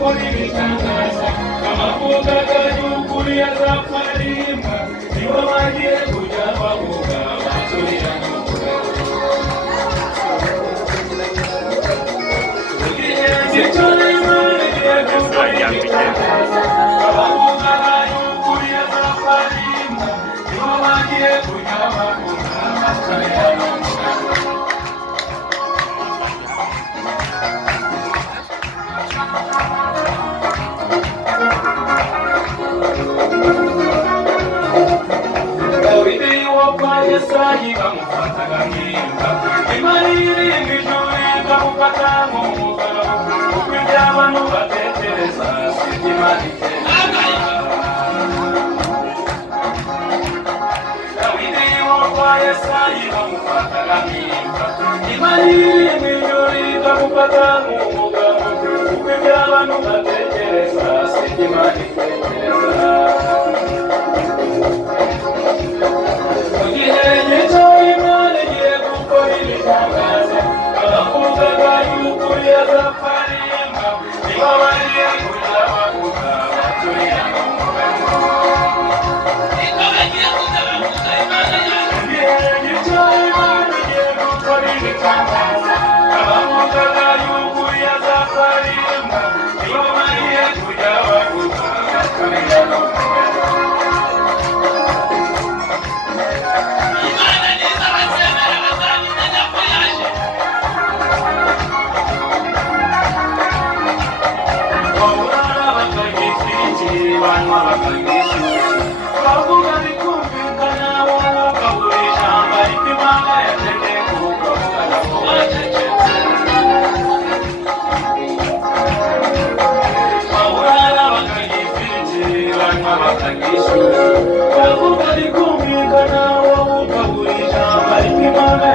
gukora ibitangaza abavuga y'ukuri azapfarimba nibo bagiye kujya bavuga baturira abavuga y'ukuri azapfarimba nibo bagiye kujya bavuga baturira Yesayi bamufataga nk'imbwa Imana irinda ijuru ikamufata nk'umugabo kuko ibyo abantu batekereza si byo Imana itekereza Dawidi wo kwa Yesayi bamufataga nk'imbwa Imana irinda ijuru ikamufata nk'umugabo kuko ibyo abantu batekereza si byo Imana itekereza Bavuga rikumvikana wowe ukagurisha ariko Imana